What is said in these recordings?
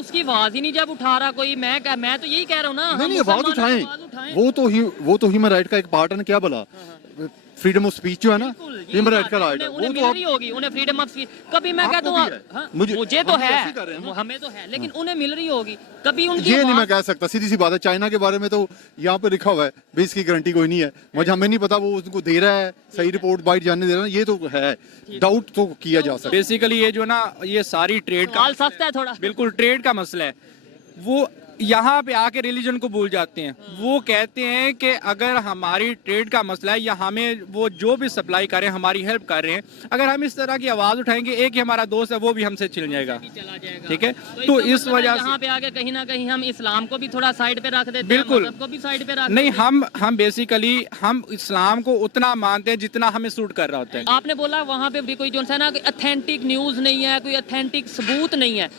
उसकी आवाज ही नहीं जब उठा रहा कोई। मैं तो यही कह रहा हूँ ना, नहीं आवाज उठाएं, वो तो ह्यूमन राइट का एक पार्ट है ना, क्या बोला फ्रीडम ऑफ स्पीच जो है ना, ह्यूमन राइट का राइट है, उन्हें मिल रही होगी, उन्हें फ्रीडम ऑफ स्पीच। कभी मैं कहता हूँ मुझे तो है, हमें तो है, लेकिन उन्हें मिल रही होगी कभी उनकी। ये नहीं मैं कह सकता, सीधी सी बात है। चाइना के बारे में तो यहाँ पे लिखा हुआ है भाई, इसकी गारंटी कोई नहीं है, मुझे हमें नहीं पता वो उनको दे रहा है सही रिपोर्ट बाइट जानने दे रहा है, ये तो है, डाउट तो किया जा सकता है। बेसिकली ये जो ना, ये सारी ट्रेड का सख्त है थोड़ा, बिल्कुल ट्रेड का मसला है। वो यहाँ पे आके रिलीजन को भूल जाते हैं। वो कहते हैं कि अगर हमारी ट्रेड का मसला है या हमें वो जो भी सप्लाई कर रहे हैं, हमारी हेल्प कर रहे हैं, अगर हम इस तरह की आवाज उठाएंगे, एक ही हमारा दोस्त है वो भी हमसे छिल जाएगा, ठीक है। तो इस वजह से यहाँ पे आगे कहीं ना कहीं हम इस्लाम को भी थोड़ा साइड पे रख देते हैं, बिल्कुल मज़हब को भी साइड पे रख नहीं, हम बेसिकली हम इस्लाम को उतना मानते हैं जितना हमें सूट कर रहा होता है। आपने बोला वहाँ पे भी कोई जो है ना ऑथेंटिक न्यूज नहीं है, कोई ऑथेंटिक सबूत नहीं है।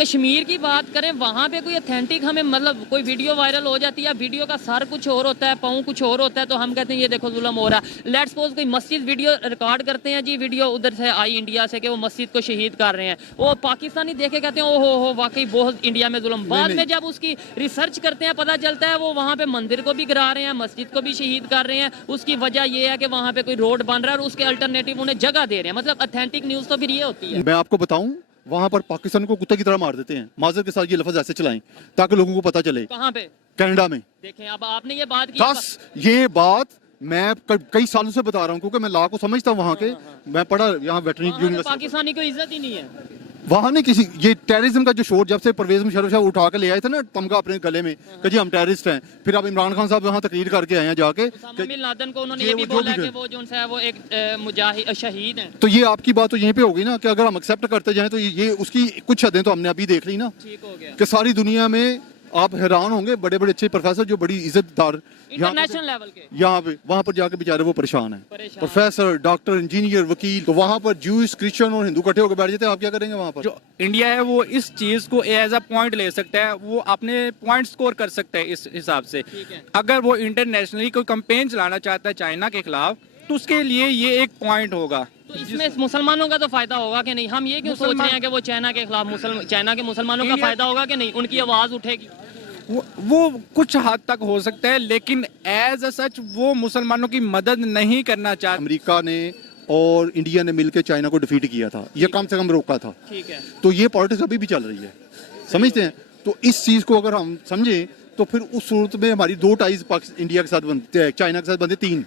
कश्मीर की बात करें, वहाँ पे कोई ऑथेंटिक हमें मतलब कोई वीडियो वायरल हो जाती है, वीडियो का सर कुछ और होता है, पाँव कुछ और होता है, तो हम कहते हैं ये देखो जुल्म हो रहा है। लेट्स सपोज कोई मस्जिद वीडियो रिकॉर्ड करते हैं जी, वीडियो उधर से आई इंडिया से कि वो मस्जिद को शहीद कर रहे हैं, वो पाकिस्तानी देखे कहते हैं ओहो हो वाकई बहुत इंडिया में जुल्म। बाद में जब उसकी रिसर्च करते हैं पता चलता है वो वहाँ पे मंदिर को भी गिरा रहे हैं, मस्जिद को भी शहीद कर रहे हैं। उसकी वजह ये है कि वहाँ पे कोई रोड बन रहा है और उसके अल्टरनेटिव उन्हें जगह दे रहे हैं। मतलब ऑथेंटिक न्यूज तो फिर ये होती है। मैं आपको बताऊं, वहां पर पाकिस्तान को कुत्ते की तरह मार देते हैं, माजर के साथ ये लफ्ज ऐसे चलाएं ताकि लोगों को पता चले। कहाँ पे? कनाडा में। देखें अब आपने ये बात की, बस ये बात मैं कई सालों से बता रहा हूँ, क्योंकि मैं लॉ को समझता हूँ वहाँ के, मैं पढ़ा यहाँ वेटरनरी यूनिवर्सिटी। पाकिस्तानी को इज्जत ही नहीं है वहाँ नहीं किसी, ये टेररिज्म का जो शोर जब से परवेज मुशर्रफ साहब उठा के ले आए थे ना तमगा अपने गले में कि जी हम टेररिस्ट हैं, फिर अब इमरान खान साहब यहाँ तकरीर करके आए हैं जाके, बिन लादेन को उन्होंने ये भी बोला कि वो जो है वो एक मुजाहिद शहीद हैं। तो ये आपकी बात तो यहीं पे होगी ना कि अगर हम एक्सेप्ट करते जाएं तो ये उसकी कुछ हदें तो हमने अभी देख ली ना, ठीक हो गया कि सारी दुनिया में आप हैरान होंगे, बड़े बड़े अच्छे प्रोफेसर जो बड़ी इज्जतदार इंटरनेशनल लेवल के यहाँ पे वहाँ पर जाके बेचारे वो परेशान है, प्रोफेसर, डॉक्टर, इंजीनियर, वकील, तो वहाँ पर जूस, क्रिश्चियन और हिंदू इकट्ठे होकर बैठ जाते हैं, आप क्या करेंगे वहाँ पर? जो इंडिया है वो इस चीज को एज अ पॉइंट ले सकता है, वो अपने पॉइंट स्कोर कर सकता है इस हिसाब से। अगर वो इंटरनेशनली कोई कैंपेन चलाना चाहता है चाइना के खिलाफ, तो उसके लिए ये एक पॉइंट होगा। तो इसमें मुसलमानों का तो फायदा होगा कि नहीं? हम ये क्यों सोच रहे हैं कि वो चाइना के खिलाफ चाइना के मुसलमानों का फायदा होगा कि नहीं, उनकी आवाज उठेगी? वो कुछ हद तक हो सकता है, लेकिन एज सच वो मुसलमानों की मदद नहीं करना चाहते। अमेरिका ने और इंडिया ने मिलकर चाइना को डिफीट किया था, ये कम से कम रोका था, ठीक है। तो ये पॉलिटिक्स अभी भी चल रही है, समझते हैं? तो इस चीज को अगर हम समझें तो फिर उस सूरत में हमारी दो टाइज इंडिया के साथ बनते हैं, चाइना के साथ बनते तीन,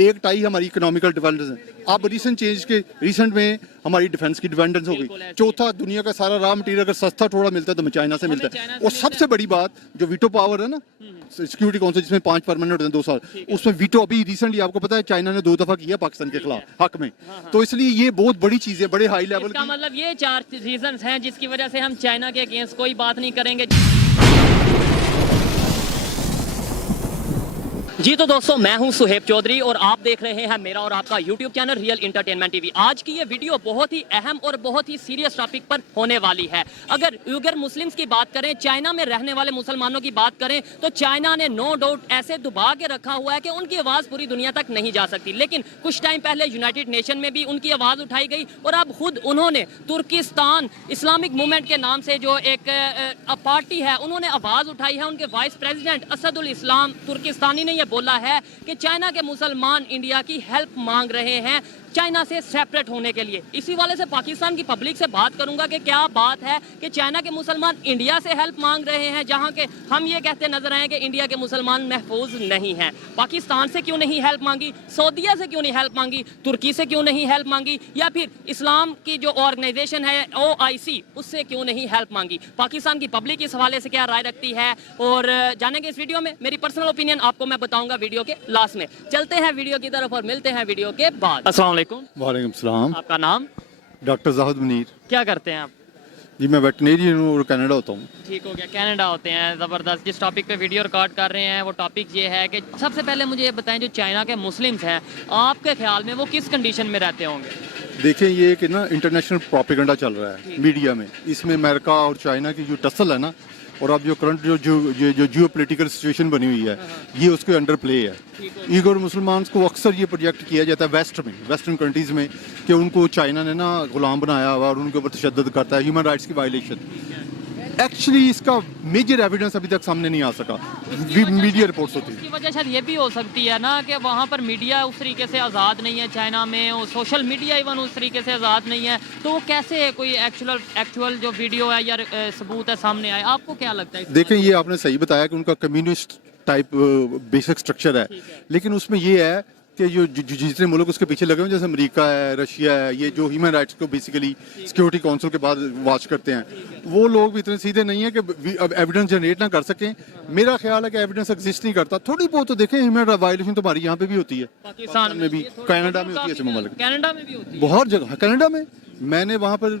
एक टाई हमारी इकोनॉमिकल डिपेंडेंस है। अब रिसेंट में हमारी डिफेंस की डिपेंडेंस हो गई। चौथा, दुनिया का सारा रॉ मटेरियल अगर सस्ता थोड़ा मिलता है तो हमें चाइना से मिलता है। और सबसे बड़ी बात जो वीटो पावर है ना सिक्योरिटी काउंसिल, जिसमें 5 परमानेंट होते हैं 2 साल, उसमें वीटो अभी रिसेंटली आपको पता है चाइना ने 2 दफा किया पाकिस्तान के खिलाफ हक में। तो इसलिए ये बहुत बड़ी चीज है, बड़े हाई लेवल का मतलब ये 4 रीजन हैं जिसकी वजह से हम चाइना के अगेंस्ट कोई बात नहीं करेंगे। जी तो दोस्तों, मैं हूं सुहेब चौधरी और आप देख रहे हैं मेरा और आपका YouTube channel real entertainment TV. आज की ये वीडियो बहुत ही अहम और बहुत ही सीरियस टॉपिक पर होने वाली है। अगर उइगर मुस्लिम्स की बात करें, चाइना में रहने वाले मुसलमानों की बात करें, तो चाइना ने नो डाउट ऐसे दबा के रखा हुआ है कि उनकी आवाज़ पूरी दुनिया तक नहीं जा सकती। लेकिन कुछ टाइम पहले यूनाइटेड नेशन में भी उनकी आवाज़ उठाई गई और अब खुद उन्होंने तुर्किस्तान इस्लामिक मूवमेंट के नाम से जो एक पार्टी है, उन्होंने आवाज़ उठाई है। उनके वाइस प्रेसिडेंट असदुल इस्लाम तुर्किस्तानी ने बोला है कि चाइना के मुसलमान इंडिया की हेल्प मांग रहे हैं चाइना से सेपरेट होने के लिए। इसी वाले से पाकिस्तान की पब्लिक से बात करूंगा कि क्या बात है कि चाइना के मुसलमान इंडिया से हेल्प मांग रहे हैं, जहां के हम ये कहते नजर आए कि इंडिया के मुसलमान महफूज नहीं हैं। पाकिस्तान से क्यों नहीं हेल्प मांगी, सऊदीया से क्यों नहीं हेल्प मांगी, तुर्की से क्यों नहीं हेल्प मांगी, या फिर इस्लाम की जो ऑर्गेनाइजेशन है OIC उससे क्यों नहीं हेल्प मांगी? पाकिस्तान की पब्लिक इस हवाले से क्या राय रखती है और जानेंगे इस वीडियो में। मेरी पर्सनल ओपिनियन आपको मैं बताऊंगा वीडियो के लास्ट में। चलते हैं वीडियो की तरफ और मिलते हैं वीडियो के बाद। अस्सलाम वालेकुम सलाम। आपका नाम? डॉक्टर जाहिद मुनीर। क्या करते हैं आप? जी मैं वेटरनरियन हूँ और कनाडा होता हूँ। ठीक हो गया, कनाडा होते हैं, ज़बरदस्त। जिस टॉपिक पे वीडियो रिकॉर्ड कर रहे हैं वो टॉपिक ये है कि सबसे पहले मुझे ये बताएं, जो चाइना के मुस्लिम्स हैं आपके ख्याल में वो किस कंडीशन में रहते होंगे? देखें, ये कि ना इंटरनेशनल प्रोपेगेंडा चल रहा है मीडिया में, इसमें अमेरिका और चाइना की जो टसल है ना, और अब जो करंट जो जियो पोलिटिकल सिचुएशन बनी हुई है, ये उसके अंडर प्ले है। ईगर मुसलमान को अक्सर ये प्रोजेक्ट किया जाता है वेस्टर्न कंट्रीज़ में कि उनको चाइना ने ना गुलाम बनाया हुआ और उनके ऊपर तशद्दुद करता है, ह्यूमन राइट्स की वायलेशन। एक्चुअली इसका मेजर एविडेंस अभी तक सामने नहीं आ सका, मीडिया रिपोर्ट्स होती है। उसकी वजह शायद ये भी हो सकती है ना कि वहाँ पर मीडिया उस तरीके से आज़ाद नहीं है चाइना में, और सोशल मीडिया इवन उस तरीके से आज़ाद नहीं है, तो वो कैसे कोई एक्चुअल जो वीडियो है या सबूत है सामने आए? आपको क्या लगता है? देखें, ये आपने सही बताया कि उनका कम्युनिस्ट टाइप बेसिक स्ट्रक्चर है, लेकिन उसमें ये है कि जितने मुल्क उसके पीछे लगे हुए, जैसे अमेरिका है, रशिया है, ये जो ह्यूमन राइट्स को बेसिकली सिक्योरिटी काउंसिल के बाद वॉच करते हैं, वो लोग भी इतने सीधे नहीं है कि अब एविडेंस जनरेट ना कर सकें। मेरा ख्याल है कि एविडेंस एग्जिस्ट नहीं करता। थोड़ी बहुत तो देखें, ह्यूमन राइट वायलेशन तो हमारी यहाँ पे भी होती है, पाकिस्तान में भी, कनाडा में होती है, ऐसे मुल्क कनाडा में भी होती है, बहुत जगह। कनाडा में मैंने वहाँ पर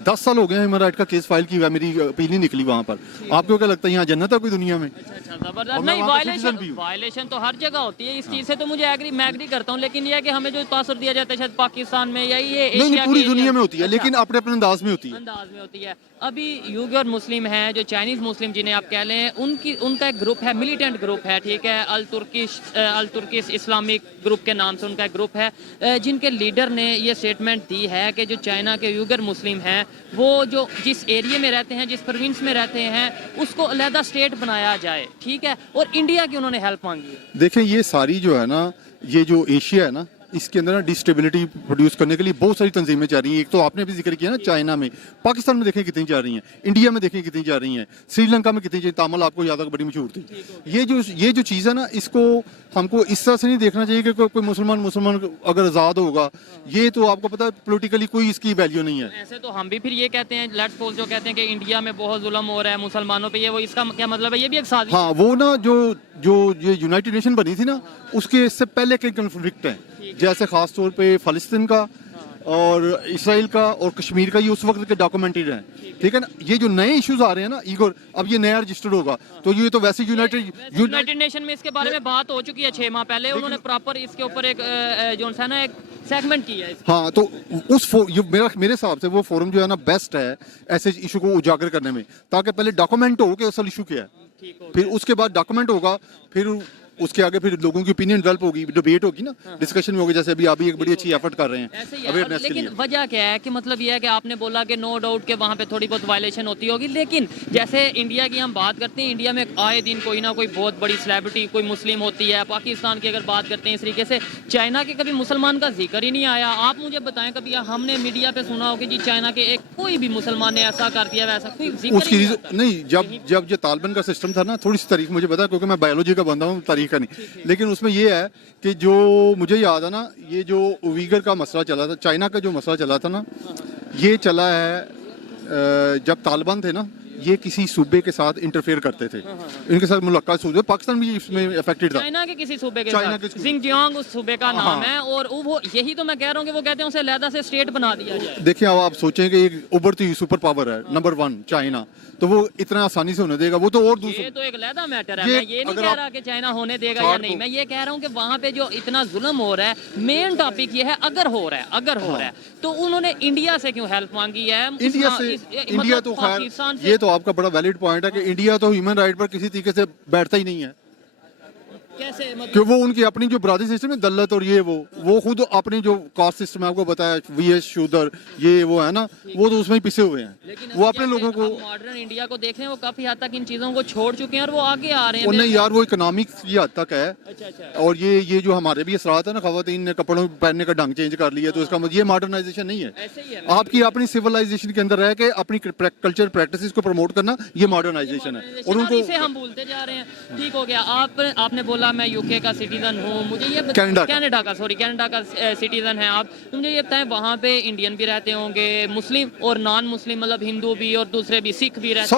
10 साल हो गए ह्यूमन राइट का केस फाइल की हुआ, मेरी अपील नहीं निकली वहाँ पर। आपको क्या लगता है यहाँ जन्नत है कोई दुनिया में? अच्छा, जबरदस्त। और मैं नहीं, वहाँ का citizen भी हूँ। वायलेशन तो हर जगह होती है, इस चीज़ से तो मैं एग्री करता हूँ, लेकिन ये है कि हमें जो तासुर दिया जाता है शायद पाकिस्तान में या ये नहीं, एशिया पूरी के दुनिया एरिया में होती है, लेकिन अपने अपने अंदाज में होती है। अंदाज में होती है। अभी यूगर मुस्लिम हैं, जो चाइनीज मुस्लिम जिन्हें आप कह लें, उनका एक ग्रुप है, मिलिटेंट ग्रुप है, ठीक है, अल तुर्किश इस्लामिक ग्रुप के नाम से उनका एक ग्रुप है, जिनके लीडर ने ये स्टेटमेंट दी है कि जो चाइना के यूगर मुस्लिम हैं, वो जो जिस एरिया में रहते हैं, जिस प्रोविंस में रहते हैं, उसको अलहदा स्टेट बनाया जाए, ठीक है, और इंडिया की उन्होंने हेल्प मांगी है। देखें, ये सारी जो है ना, ये जो एशिया है ना, इसके अंदर ना डिस्टेबिलिटी प्रोड्यूस करने के लिए बहुत सारी तंजीमें जा रही हैं। एक तो आपने भी जिक्र किया ना, चाइना में, पाकिस्तान में देखें कितनी जा रही हैं, इंडिया में देखें कितनी जा रही हैं, श्रीलंका में कितनी, तामिल आपको याद है बड़ी मशहूर थी। ये जो चीज़ है ना, इसको हमको इस तरह से नहीं देखना चाहिए कि कोई मुसलमान अगर आज़ाद होगा, ये तो आपको पता है पॉलिटिकली कोई इसकी वैल्यू नहीं है। ऐसे तो हम भी फिर ये कहते हैं, लेट्स सपोज जो कहते हैं कि इंडिया में बहुत जुल्म हो रहा है मुसलमानों पे, ये वो इसका क्या मतलब है? ये भी एक साजिश। हाँ, वो ना जो ये यूनाइटेड नेशन बनी थी ना, उसके इससे पहले के कन्फ्लिक्ट हैं, जैसे खास तौर पे फ़लस्तीन का और इसराइल का और कश्मीर का, ये उस वक्त के डॉक्यूमेंटेड हैं, ठीक है ना। ये जो नए इश्यूज आ रहे हैं ना ईगोर, अब ये नया रजिस्टर्ड होगा, तो ये तो वैसे यूनाइटेड नेशन में इसके बारे में बात हो चुकी है 6 माह पहले, उन्होंने प्रॉपर इसके ऊपर एक जो है ना एक सेगमेंट किया है। हाँ, तो मेरे हिसाब से वो फोरम जो है ना बेस्ट है ऐसे इशू को उजागर करने में, ताकि पहले डॉक्यूमेंट हो कि असल इशू क्या है, फिर उसके बाद डॉक्यूमेंट होगा, फिर उसके आगे फिर लोगों की ओपिनियन डेवलप होगी, डिबेट होगी ना, डिस्कशन में होगी, जैसे अभी आप एक बड़ी अच्छी एफर्ट कर रहे हैं अवेयरनेस के लिए। लेकिन वजह क्या है कि मतलब ये है कि आपने बोला कि नो डाउट के वहाँ पे थोड़ी बहुत वायलेशन होती होगी, लेकिन जैसे इंडिया की हम बात करते हैं, इंडिया में आए दिन कोई ना कोई बहुत बड़ी सेलिब्रिटी कोई मुस्लिम होती है। पाकिस्तान की अगर बात करते हैं इस तरीके से, चाइना के कभी मुसलमान का जिक्र ही नहीं आया। आप मुझे बताएं, कभी हमने मीडिया पे सुना हो कि जी चाइना के एक कोई भी मुसलमान ने ऐसा कर दिया, वैसा कोई जिक्र नहीं। जब जो तालिबान का सिस्टम था ना, थोड़ी सी तारीख मुझे पता है क्योंकि मैं बायोलॉजी का बंदा हूँ, तारीख का नहीं, लेकिन उसमें ये है कि जो मुझे याद है ना, ये जो उइगर का मसला चला था, चाइना का जो मसला चला था ना, ये चला है जब तालिबान थे ना, ये किसी सूबे के साथ इंटरफेयर करते थे, इनके साथ मुलाकात सूबे, पाकिस्तान भी इसमें अफेक्टेड था। चाइना के किसी सूबे के साथ, जिंगजियांग उस सूबे का नाम है, और वो यही तो मैं कह रहा हूँ कि वो कहते हैं उसे अलहदा से स्टेट बना दिया जाए। देखिए, अब आप सोचें कि एक उभरती हुई सुपर पावर है नंबर 1 चाइना, तो वो इतना आसानी से होने देगा? वो तो और दूसरा, ये तो एक अलहदा मैटर है। मैं ये नहीं कह रहा कि चाइना होने देगा या नहीं, मैं ये कह रहा हूँ कि वहाँ पे जो इतना जुल्म हो रहा है, मेन टॉपिक ये है, अगर हो रहा है तो उन्होंने इंडिया से क्यों हेल्प मांगी है? इंडिया तो खैर, ये तो आपका बड़ा वैलिड पॉइंट है कि इंडिया तो ह्यूमन राइट पर किसी तरीके से बैठता ही नहीं है। कैसे मतलब? कि वो उनकी अपनी जो बरादरी सिस्टम है, दल्लत और ये वो खुद अपनी जो कास्ट सिस्टम है, आपको बताया वीएस शूदर, ये वो है ना, वो तो उसमें ही पिसे हुए हैं। वो अपने लोगों को, मॉडर्न इंडिया को देख रहे हैं, वो काफी हद तक इन चीजों को छोड़ चुके हैं और वो आगे आ रहे हैं। नहीं यार, वो इकोनॉमिक्स की हद तक है। अच्छा। और ये जो हमारे भी असरात है ना, खवातीन ने कपड़ों पहनने का ढंग चेंज कर लिया, तो इसका मतलब ये मॉडर्नाइजेशन नहीं है। ऐसे ही है। आपकी अपनी सिविलाइजेशन के अंदर रह के अपनी कल्चर प्रैक्टिसेस को प्रमोट करना, ये मॉडर्नाइजेशन है। और उनको इसे हम भूलते जा रहे हैं। ठीक हो गया, आपने बोला मैं यूके का सिटीजन हूँ, मुझे ये कनाडा का सिटीजन है आप, तो मुझे ये बताएं, वहाँ पे इंडियन भी रहते होंगे, मुस्लिम और नॉन मुस्लिम, मतलब हिंदू भी और दूसरे भी, सिख भी रहते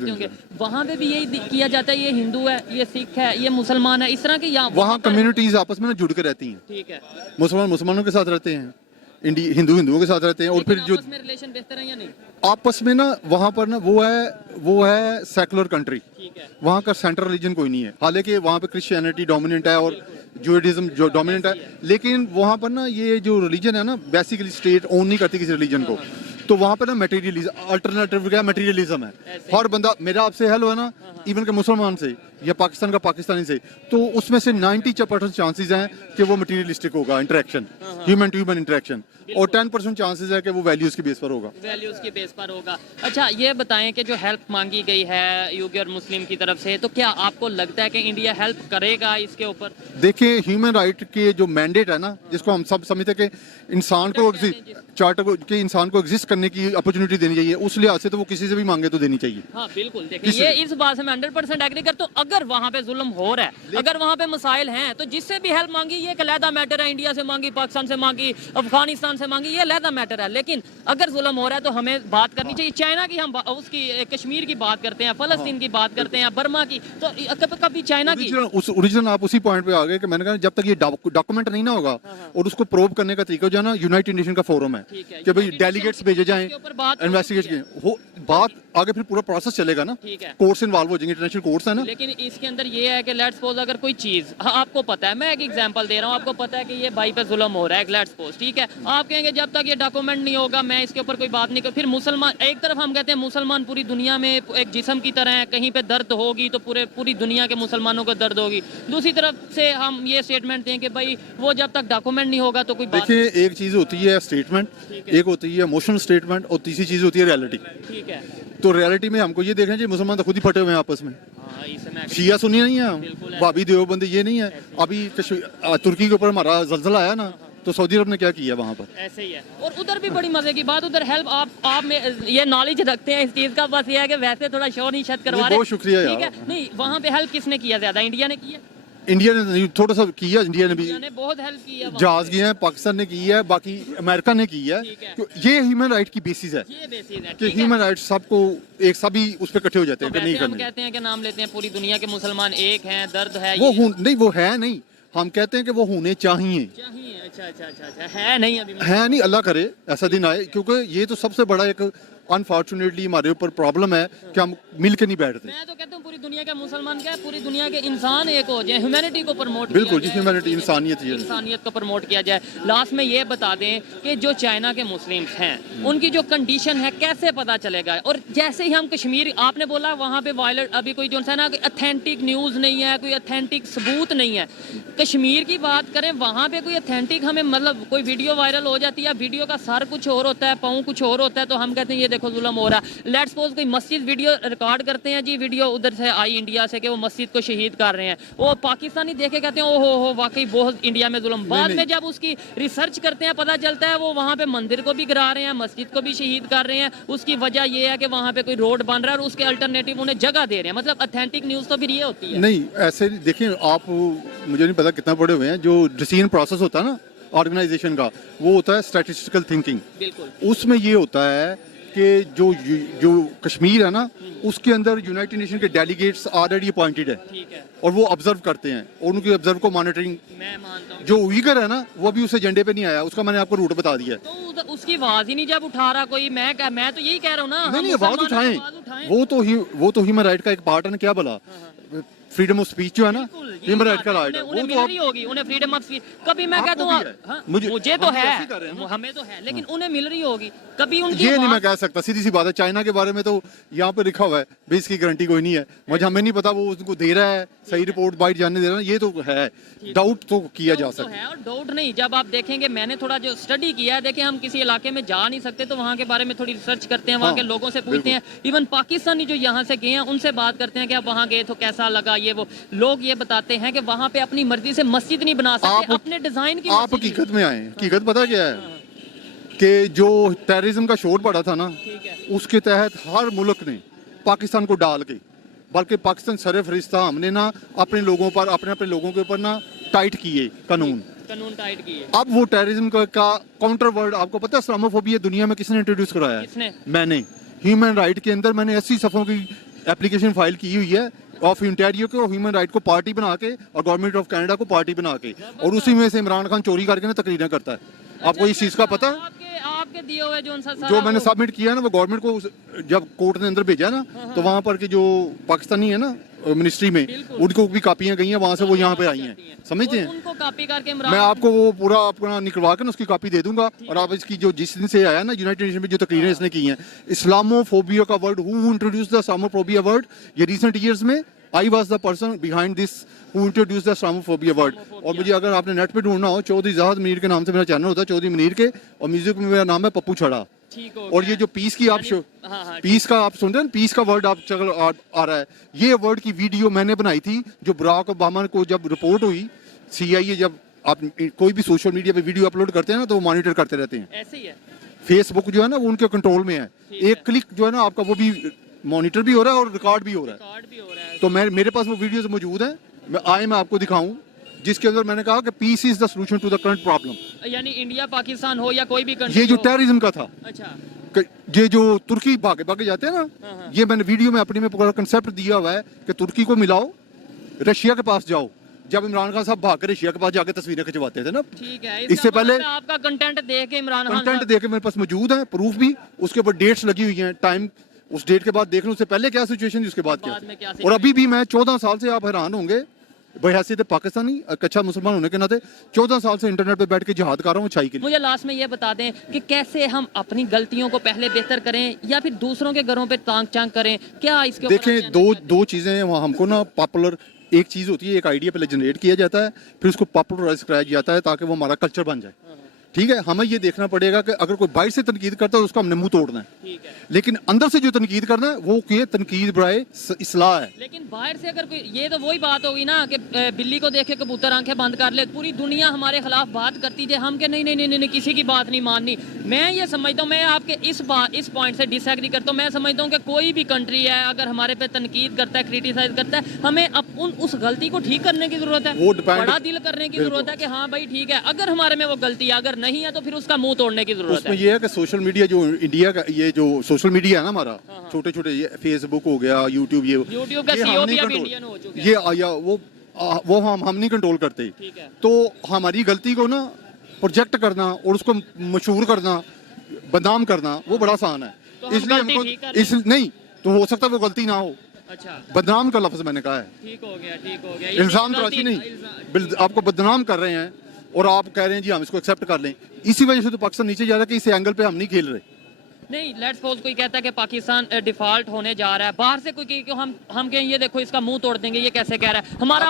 होंगे। वहाँ पे भी यही किया जाता है, ये हिंदू है, ये सिख है, ये मुसलमान है, इस तरह के वहाँ कम्युनिटीज आपस में ना जुड़ के रहती हैं। ठीक है, मुसलमानों के साथ रहते हैं, हिंदुओं के साथ रहते हैं, और फिर जो आपस में रिलेशन बेहतर है या नहीं? आपस में ना वहाँ पर ना वो है सेकुलर कंट्री, ठीक है, वहाँ का सेंट्रल रिलीजन कोई नहीं है। हालांकि वहाँ पे क्रिश्चियनिटी डोमिनेंट है और जुडाइज्म जो डोमिनेंट है, लेकिन वहाँ पर ना ये जो रिलीजन है ना, बेसिकली स्टेट ओन नहीं करती किसी रिलीजन को, तो वहाँ पे ना मटेरियलिज्म, अल्टरनेटिव क्या मटेरियलिज्म है। हर बंदा, मेरा आपसे हेल है ना, इवन के मुसलमान से या पाकिस्तान का पाकिस्तानी से, तो उसमें से 90% चांसेस हैं कि वो मटेरियलिस्टिक होगा interaction, human to human interaction. और 10% चांसेस है कि वो वैल्यूज के बेस पर होगा। वैल्यूज के बेस पर होगा। अच्छा ये बताएं कि जो हेल्प मांगी गई है यूगर मुस्लिम की तरफ से, तो क्या आपको लगता है कि इंडिया हेल्प करेगा इसके ऊपर? देखिए ह्यूमन राइट के जो मैंडेट है ना, जिसको हम सब समझते हैं कि इंसान को चार्टर को कि इंसान को एग्जिस्ट करने की अपॉर्चुनिटी देनी चाहिए, उस लिहाज से तो वो किसी से भी मांगे तो देनी चाहिए। हाँ बिल्कुल, देखिए ये इस बात से मैं 100% एग्री करता हूँ। अगर वहाँ पे जुल्म हो रहा है, अगर वहाँ पे मसाइल हैं, तो जिससे भी हेल्प मांगी ये एक अलहदा मैटर है। इंडिया से मांगी, पाकिस्तान से मांगी, अफगानिस्तान से मांगी, ये अलहदा मैटर है। लेकिन अगर जुल्म हो रहा है तो हमें बात करनी चाहिए। चाइना की हम उसकी कश्मीर की बात करते हैं, फलस्तीन की बात करते हैं, बर्मा की, तो कभी चाइना की ओरिजिनल आप उसी पॉइंट पे आ गए कि मैंने कहा जब तक ये डॉक्यूमेंट नहीं ना होगा और उसको प्रोब करने का तरीका जो है ना, यूनाइटेड नेशन का फोरम है कि भाई डेलीगेट्स भेजे जाएं, इन्वेस्टिगेट हो, बात आगे फिर पूरा प्रोसेस चलेगा ना, कोर्ट्स इन्वॉल्व हो जाएंगे, इंटरनेशनल कोर्ट्स है ना। लेकिन इसके अंदर ये है कि लेट्स सपोज अगर कोई चीज आपको पता है, मैं एक एग्जांपल दे रहा हूँ, आपको पता है कि ये भाई पे जुल्म हो रहा है, लेट्स सपोज, ठीक है, आप कहेंगे जब तक ये डॉक्यूमेंट नहीं होगा मैं इसके ऊपर कोई बात नहीं कर। फिर मुसलमान, एक तरफ हम कहते हैं मुसलमान पूरी दुनिया में एक जिस्म की तरह है, कहीं पे दर्द होगी तो पूरी दुनिया के मुसलमानों को दर्द होगी। दूसरी तरफ से हम ये स्टेटमेंट दें कि भाई वो जब तक डॉक्यूमेंट नहीं होगा तो कोई बात। देखिए एक चीज होती है स्टेटमेंट, एक होती है इमोशनल स्टेटमेंट, और तीसरी चीज होती है रियलिटी। ठीक है, तो रियलिटी में हमको ये देखना चाहिए, मुसलमान तो खुद ही फटे हुए हैं आपस में, शिया सुन्नी नहीं है, भाभी देवबंदी ये नहीं है। अभी तुर्की के ऊपर हमारा जलजला आया ना, तो सऊदी अरब ने क्या किया वहाँ पर, ऐसे ही है। और उधर भी बड़ी मजे की बात, उधर हेल्प आप में ये नॉलेज रखते हैं इस चीज का, बस ये है कि वैसे थोड़ा शो नहीं शत करवा रहे। बहुत शुक्रिया ठीक है, नहीं वहाँ पे हेल्प किसने किया ज्यादा, इंडिया ने किया? इंडिया ने थोड़ा सा किया, इंडिया ने भी बहुत हेल्प की है, जहाज किए हैं, पाकिस्तान ने की है, बाकी अमेरिका ने की है। ये ह्यूमन राइट की बेसिस है, ये बेसिस है कि ह्यूमन राइट सबको एक सभी उस पर इकट्ठे हो जाते हैं कि नहीं हम करने। कहते हैं कि नाम लेते हैं पूरी दुनिया के मुसलमान एक हैं, दर्द है वो नहीं, वो है नहीं, हम कहते हैं कि वो होने चाहिए। अच्छा अच्छा अच्छा अच्छा, है नहीं अभी, है नहीं, अल्लाह करे ऐसा दिन आए, क्योंकि ये तो सबसे बड़ा एक अनफॉर्चुनेटली हमारे ऊपर प्रॉब्लम है कि हम मिल के नहीं बैठते। मैं तो कहता हूँ पूरी दुनिया के मुसलमान क्या, पूरी दुनिया के इंसान एक हो जाए, ह्यूमैनिटी को प्रमोट बिल्कुल जी, ह्यूमैनिटी इंसानियत को प्रमोट किया जाए। लास्ट में ये बता दें कि जो चाइना के मुस्लिम्स हैं उनकी जो कंडीशन है कैसे पता चलेगा? और जैसे ही हम कश्मीर, आपने बोला वहाँ पे वायलेट अभी कोई जो है ना अथेंटिक न्यूज़ नहीं है, कोई अथेंटिक सबूत नहीं है। कश्मीर की बात करें, वहाँ पे कोई अथेंटिक हमें मतलब कोई वीडियो वायरल हो जाती है, वीडियो का सर कुछ और होता है, पाँव कुछ और होता है, तो हम कहते हैं ये देखो जुल्म हो रहा है। लेट्स सपोज कोई मस्जिद वीडियो रिकॉर्ड करते हैं जी, वीडियो उधर से आई इंडिया से कि वो मस्जिद को शहीद कर रहे हैं, वो पाकिस्तानी देखे कहते हैं ओहो हो वाकई बहुत इंडिया में जुल्म। बाद में जब उसकी रिसर्च करते हैं पता चलता है वो वहाँ पे मंदिर को भी गिरा रहे हैं, मस्जिद को भी शहीद कर रहे हैं। उसकी वजह ये है कि वहाँ पे कोई रोड बन रहा है और उसके अल्टरनेटिव उन्हें जगह दे रहे हैं। मतलब अथेंटिक न्यूज़ तो फिर ये होती है। नहीं ऐसे देखिए आप, मुझे नहीं पता कितना पढ़े हुए हैं, जो डिसीजन प्रोसेस होता है ना ऑर्गेनाइजेशन का, वो होता है स्टैटिस्टिकल थिंकिंग। बिल्कुल, उसमें ये होता है कि जो कश्मीर है ना, उसके अंदर यूनाइटेड नेशन के डेलीगेट्स ऑलरेडी अपॉइंटेड है, ठीक है, और वो ऑब्जर्व करते हैं, और उनके ऑब्जर्व को मॉनिटरिंग। मैं मानता हूँ जो उइगर है ना, वो अभी उस एजेंडे पे नहीं आया, उसका मैंने आपको रूट बता दिया है। तो उसकी आवाज ही नहीं जब उठा रहा कोई। मैं तो यही कह रहा हूँ ना, नहीं आवाज उठाएं, वो तो ह्यूमन राइट का एक पार्ट है ना, क्या बोला, फ्रीडम ऑफ स्पीच जो है ना, ह्यूमन राइट का राइट है, उन्हें मिल रही होगी, उन्हें फ्रीडम ऑफ स्पीच। कभी मैं कहता हूँ मुझे तो है, हमें तो है, लेकिन उन्हें मिल रही होगी कभी उनकी। ये नहीं मैं कह सकता, सीधी सी बात है। चाइना के बारे में तो यहाँ पे लिखा हुआ है भाई, इसकी गारंटी कोई नहीं है, मुझे हमें नहीं पता वो उसको दे रहा है सही रिपोर्ट बाइट जानने दे रहा है, ये तो है, डाउट तो किया जा सकता है। और डाउट नहीं, जब आप देखेंगे, मैंने थोड़ा जो स्टडी किया है, देखें हम किसी इलाके में जा नहीं सकते तो वहाँ के बारे में थोड़ी रिसर्च करते हैं, वहाँ के लोगों से पूछते हैं, इवन पाकिस्तानी जो यहाँ से गए हैं उनसे बात करते हैं कि आप वहाँ गए तो कैसा लगा। ये वो लोग ये बताते हैं कि वहाँ पे अपनी मर्जी से मस्जिद नहीं बना सकते, अपने डिजाइन की। आप हकीकत में आए, हकीकत पता क्या है कि जो टेररिज्म का शोर पड़ा था ना, उसके तहत हर मुल्क ने पाकिस्तान को डाल के, बल्कि पाकिस्तान सरफरिश्ता हमने ना अपने लोगों पर, अपने लोगों के ऊपर ना टाइट किए कानून टाइट किए। अब वो टेररिज्म का काउंटर वर्ड आपको पता है, इस्लामोफोबिया दुनिया में किसने इंट्रोड्यूस कराया? किसने? मैंने। ह्यूमन राइट के अंदर मैंने 80 सफ़ों की एप्लीकेशन फाइल की हुई है ऑफ इंटेरियो को, ह्यूमन राइट को पार्टी बना के, और गवर्नमेंट ऑफ कनाडा को पार्टी बना के, और उसी में से इमरान खान चोरी करके ना तकरीरें करता है। आपको इस चीज का पता है? आपके दिए हुए जो मैंने सबमिट किया ना, वो गवर्नमेंट को जब कोर्ट ने अंदर भेजा ना, तो वहाँ पर के जो पाकिस्तानी है ना मिनिस्ट्री में, उनको भी कापियां गई हैं वहाँ से, वो यहाँ पे आई हैं, समझते हैं? उनको कॉपी करके मैं आपको वो पूरा अपना निकलवा के ना उसकी कॉपी दे दूंगा, और आप इसकी जो जिस दिन से आया ना यूनाइटेड नेशन में जो तकरीरें इसने की हैं, इस्लामोफोबिया का word, who introduce the Islamophobia word, ये रिसेंट ईयर्स में I was the person behind this who introduce the Islamophobia word. और मुझे अगर आपने नेट पे ढूंढना हो, चौधरी जहाद मुनीर के नाम से मेरा चैनल होता है, चौधरी मुनीर के, और म्यूजिक में मेरा नाम है पप्पू छड़ा। ठीक हो और ये जो पीस की आप पीस का आप सुनते हैं, पीस का वर्ड आप चल आ रहा है, ये वर्ड की वीडियो मैंने बनाई थी जो बराक ओबामा को जब रिपोर्ट हुई, CIA जब आप कोई भी सोशल मीडिया पे वीडियो अपलोड करते हैं ना तो वो मॉनिटर करते रहते हैं। ऐसे ही है। फेसबुक जो है ना वो उनके कंट्रोल में है, एक क्लिक जो है ना आपका वो भी मॉनिटर भी हो रहा है और रिकॉर्ड भी हो रहा है। तो मेरे पास वो वीडियोस मौजूद हैं, मैं आपको दिखाऊं, जिसके अंदर मैंने कहा कि peace is the solution to the current problem. यानी इंडिया पाकिस्तान हो या कोई भी कंट्री, ये जो टेररिज्म का था, अच्छा, ये जो तुर्की भागे जाते हैं ना, ये मैंने वीडियो में अपनी में पूरा कंसेप्ट दिया हुआ है कि तुर्की को मिलाओ, रशिया के पास जाओ। जब इमरान खान साहब भाग कर रशिया के पास जाके तस्वीरें खिंचवाते थे ना, ठीक है, इससे पहले आपका कंटेंट देख के इमरान खान कंटेंट देख के मेरे पास मौजूद है, प्रूफ भी, उसके ऊपर डेट्स लगी हुई हैं, टाइम उस डेट के बाद देख लो, उससे पहले क्या सिचुएशन थी, उसके बाद क्या। और अभी भी मैं 14 साल से, आप हैरान होंगे, बहैसियत पाकिस्तानी अच्छा मुसलमान होने के नाते 14 साल से इंटरनेट पे बैठ के जिहाद कर रहा हूँ अच्छाई के लिए। मुझे लास्ट में ये बता दें कि कैसे हम अपनी गलतियों को पहले बेहतर करें या फिर दूसरों के घरों पे तांग चांग करें, क्या इसके देखें, दो चीजें हैं वहाँ हमको ना, पॉपुलर एक चीज होती है, एक आइडिया पहले जनरेट किया जाता है, फिर उसको पॉपुलराइज कराया जाता है ताकि वो हमारा कल्चर बन जाए। ठीक है, हमें ये देखना पड़ेगा कि अगर कोई बाहर से तनकीद करता है तो उसका हमने मुंह तोड़ना है, ठीक है, लेकिन अंदर से जो तनकीद करना है वो ये तनकीद बराए इस्लाह है। लेकिन बाहर से अगर कोई, ये तो वही बात होगी ना कि बिल्ली को देख के कबूतर आंखें बंद कर ले, पूरी दुनिया हमारे खिलाफ बात करती है, हम के नहीं किसी की बात नहीं माननी। मैं ये समझता हूँ, मैं आपके इस पॉइंट से डिसएग्री करता हूँ। मैं समझता हूँ कि कोई भी कंट्री है अगर हमारे पे तनकीद करता है, क्रिटिसाइज करता है, हमें उस गलती को ठीक करने की जरूरत है, वो बड़ा दिल करने की जरूरत है कि हाँ भाई ठीक है, अगर हमारे में वो गलती है, अगर नहीं है तो फिर उसका मुंह तोड़ने की जरूरत है। उसमें ये है कि सोशल मीडिया जो इंडिया का, ये जो सोशल मीडिया है ना हमारा, छोटे छोटे, ये फेसबुक हो गया, यूट्यूब, यूट्यूब का CEO भी अब इंडियन हो चुका है, ये आया वो हम नहीं कंट्रोल करते। ठीक है, तो हमारी गलती को ना प्रोजेक्ट करना और उसको मशहूर करना, बदनाम करना, वो बड़ा आसान है। तो हम इसलिए गलती ठीक कर रहे हमको नहीं तो हो सकता है वो गलती ना हो। अच्छा, बदनाम का लफ्ज मैंने कहा है, ठीक हो गया, इल्जाम तराशी नहीं, आपको बदनाम कर रहे हैं और आप कह रहे हैं जी हम इसको एक्सेप्ट कर लें। इसी वजह से तो पाकिस्तान नीचे जा रहा है कि इस एंगल पे हम नहीं खेल रहे। नहीं, लेट्स सपोज कोई कहता है कि पाकिस्तान डिफॉल्ट होने जा रहा है, बाहर से कोई कि हम कहें ये देखो इसका मुंह तोड़ देंगे, ये कैसे कह रहा है। हमारा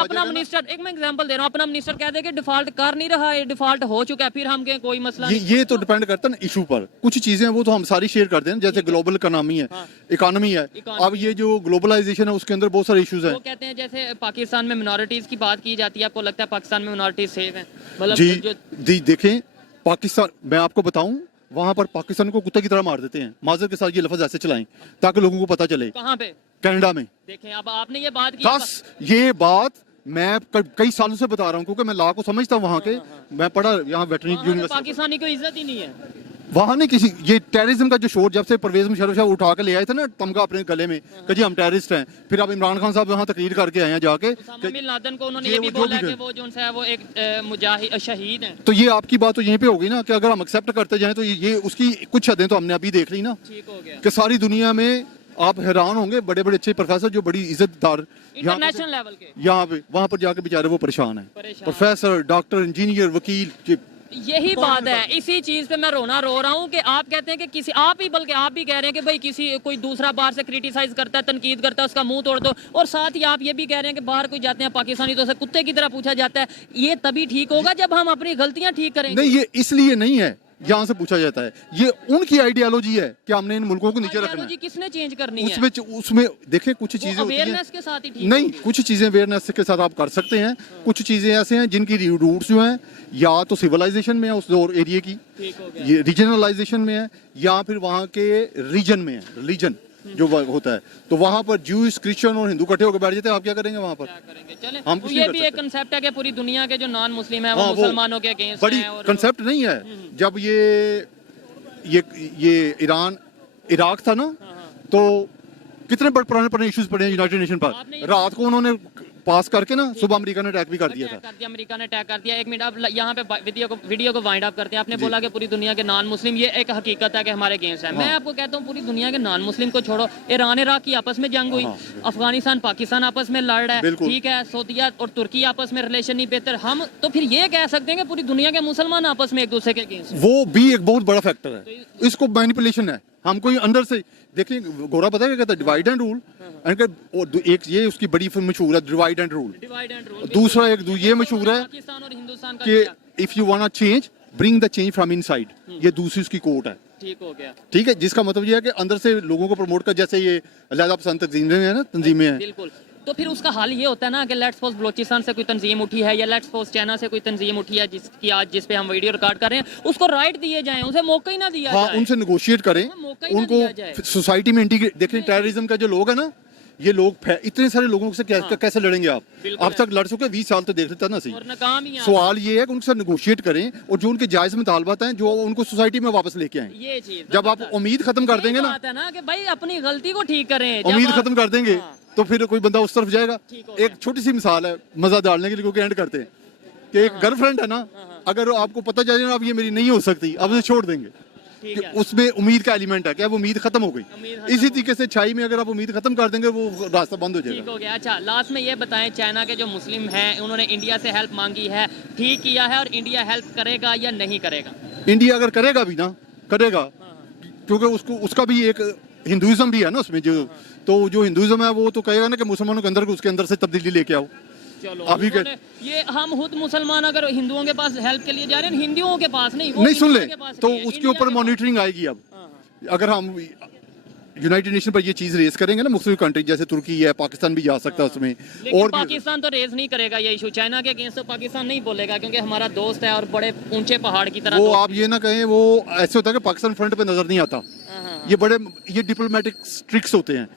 अपना मिनिस्टर, एक मैं एग्जांपल दे रहा हूं, अपना मिनिस्टर कह दे कि डिफॉल्ट कर नहीं रहा है, डिफॉल्ट हो चुका है, फिर हम कहें कोई मसला नहीं। ये तो डिपेंड करता है ना इशू पर। कुछ चीजें वो तो हम सारी शेयर करते हैं, जैसे ग्लोबल इकोनॉमी है, इकोनॉमी है। अब ये जो ग्लोबलाइजेशन है उसके अंदर बहुत सारे इश्यूज हैं। वो कहते हैं जैसे पाकिस्तान में मिनॉरिटीज की बात की जाती है, आपको लगता है पाकिस्तान में मिनॉरिटीज सेफ हैं? जी देखें, पाकिस्तान, मैं आपको बताऊं, वहां पर पाकिस्तान को कुत्ते की तरह मार देते हैं, माजर के साथ ये लफ्ज ऐसे चलाएं ताकि लोगों को पता चले। कहां पे? कनाडा में। देखें, अब आपने ये बात की, बस ये बात मैं कई सालों से बता रहा हूँ, क्योंकि मैं लॉ को समझता हूँ वहाँ के, मैं पढ़ा यहाँ वेटरनरी यूनिवर्सिटी। पाकिस्तानी को इज्जत ही नहीं है वहाँ नहीं किसी, ये टेररिज्म का जो शोर जब से परवेज मुशर्रफ साहब उठा के ले आए थे ना तमगा अपने गले में कि जी हम टेररिस्ट हैं, फिर अब इमरान खान साहब यहाँ तकरीर करके आए हैं जाके, बिन लादेन को उन्होंने ये भी बोला कि वो जो है वो एक मुजाहिद शहीद हैं। तो ये आपकी बात तो यहीं पे होगी ना कि अगर हम एक्सेप्ट करते जाएं तो ये उसकी कुछ हदें तो हमने अभी देख ली ना, ठीक हो गया, कि सारी दुनिया में आप हैरान होंगे, बड़े बड़े अच्छे प्रोफेसर जो बड़ी इज्जतदार इंटरनेशनल लेवल के, यहाँ पे वहाँ पर जाके बेचारे वो परेशान है, प्रोफेसर, डॉक्टर, इंजीनियर, वकील। यही बात है, इसी चीज पे मैं रो रहा हूँ कि आप कहते हैं कि किसी, आप भी कह रहे हैं कि भाई किसी कोई दूसरा बाहर से क्रिटिसाइज करता है, तनकीद करता है, उसका मुंह तोड़ दो, और साथ ही आप ये भी कह रहे हैं कि बाहर कोई जाते हैं पाकिस्तानी तो उसे कुत्ते की तरह पूछा जाता है। ये तभी ठीक होगा जब हम अपनी गलतियां ठीक करेंगे। नहीं, ये इसलिए नहीं है यहाँ से पूछा जाता है, ये उनकी आइडियोलॉजी है कि हमने इन मुल्कों को नीचे रखना है। किसने चेंज करनी है? उसमें देखें कुछ चीजें अवेयरनेस के साथ ही ठीक नहीं, कुछ चीजें अवेयरनेस के साथ आप कर सकते हैं, कुछ चीजें ऐसे हैं जिनकी रूट्स जो हैं या तो सिविलाइजेशन में है उस दौर एरिया की, ये रीजनलाइजेशन में है, या फिर वहाँ के रीजन में है, रिलीजन जो होता है, तो वहाँ पर ज्यूज, क्रिश्चियन और हिंदू इकट्ठे होकर बैठ जाते हैं। आप क्या करेंगे वहाँ पर? चले, हम कुछ ये भी एक कंसेप्ट है कि पूरी दुनिया के जो नॉन मुस्लिम है वो मुसलमानों के अगेंस्ट बड़ी कंसेप्ट नहीं है। जब ये ईरान इराक था ना, तो कितने पुराने इश्यूज पड़े हैं यूनाइटेड नेशन पर, रात को उन्होंने पास करके ना सुबह अमेरिका ने अटैक भी कर दिया था। अमेरिका ने अटैक कर दिया। एक मिनट, आप यहाँ पे वीडियो को वाइंड अप करते हैं। आपने बोला कि पूरी दुनिया के नॉन मुस्लिम, ये एक हकीकत है कि हमारे अगेंस्ट है। मैं आपको कहता हूँ पूरी दुनिया के नॉन मुस्लिम को छोड़ो, ईरान इराक की आपस में जंग हुई, अफगानिस्तान पाकिस्तान आपस में लड़ रहा है, ठीक है, सऊदीया और तुर्की आपस में रिलेशन नहीं बेहतर, हम तो फिर ये कह सकते हैं कि पूरी दुनिया के मुसलमान आपस में एक दूसरे के अगेंस्ट। वो भी एक बहुत बड़ा फैक्टर है, इसको मैनिपुलेशन है। हम कोई अंदर से देखिए, गोरा पता है क्या कहता है, डिवाइड एंड रूल। एक ये उसकी बड़ी फिल्म मशहूर है divide and rule. Divide and rule. दूसरा एक ये मशहूर है पाकिस्तान और हिंदुस्तान का कि if you want change bring the change from inside, ये दूसरी उसकी कोट है। ठीक हो गया। ठीक है, जिसका मतलब ये है कि अंदर से लोगों को प्रमोट कर, जैसे ये अलहदा पसंद तंजीमें हैं ना, तंजीमें हैं। बिल्कुल। तो फिर उसका हाल ये होता है ना कि लेट्स सपोज बलोचिस्तान से कोई तंजीम उठी है या लेट्स सपोज चाइना से कोई तंजीम उठी है जिसकी आज जिस पे हम वीडियो रिकॉर्ड कर रहे हैं, उसको राइट दिए जाएं, उसे मौका ही ना दिया हाँ, जाए। उनसे नेगोशिएट करें, मौका ही ना दिया जाए। उनको सोसाइटी में इंटीग्रेट। देखें टेररिज्म का जो लोग है ना, ये लोग इतने सारे लोगों से कैसे लड़ेंगे आप? अब तक लड़ चुके 20 साल तो देख लेता ना सही। और नाकाम ही सवाल ये है कि उनसे नेगोशिएट करें और जो उनके जायज मुतालबात हैं जो उनको सोसाइटी में वापस लेके आए। ये चीज जब आप उम्मीद खत्म कर देंगे ना कि भाई अपनी गलती को ठीक करें, उम्मीद खत्म कर देंगे तो फिर कोई बंदा उस तरफ जाएगा। हो एक छोटी सी मिसाल है मजा डालने के लिए, क्योंकि एंड करते हैं कि एक गर्लफ्रेंड है ना, अगर आपको पता चल जाए अब ये मेरी नहीं हो सकती, अब उसे छोड़ देंगे, कि उसमें उम्मीद का एलिमेंट है कि अब उम्मीद खत्म हो गई। इसी तरीके से छाई में अगर आप उम्मीद खत्म कर देंगे वो रास्ता बंद हो जाएगा। ठीक हो गया। अच्छा, लास्ट में ये बताएं, चाइना के जो मुस्लिम हैं उन्होंने इंडिया से हेल्प मांगी है, ठीक किया है, और इंडिया हेल्प करेगा या नहीं करेगा? इंडिया अगर करेगा भी ना, करेगा, क्योंकि उसको उसका भी एक हिंदुइज्म भी है ना उसमें, जो तो जो हिंदुइज्म है वो तो कहेगा ना कि मुसलमानों के अंदर उसके अंदर से तब्दीली लेके आओ। चलो अभी के ये हम खुद मुसलमान अगर हिंदुओं के पास हेल्प के लिए जा रहे हैं, हिंदुओं के पास नहीं, नहीं सुन ले तो उसके ऊपर मॉनिटरिंग आएगी। अब अगर हम यूनाइटेड नेशन पर ये चीज रेस करेंगे ना, मुख्तलिफ कंट्री जैसे तुर्की है, पाकिस्तान भी जा सकता है उसमें, और पाकिस्तान तो रेस नहीं करेगा ये इशू, चाइना के अगेंस्ट तो पाकिस्तान नहीं बोलेगा क्योंकि हमारा दोस्त है और बड़े ऊंचे पहाड़ की तरह। वो आप ये ना कहें, वो ऐसे होता है कि पाकिस्तान फ्रंट पे नजर नहीं आता, ये डिप्लोमेटिक ट्रिक्स होते हैं।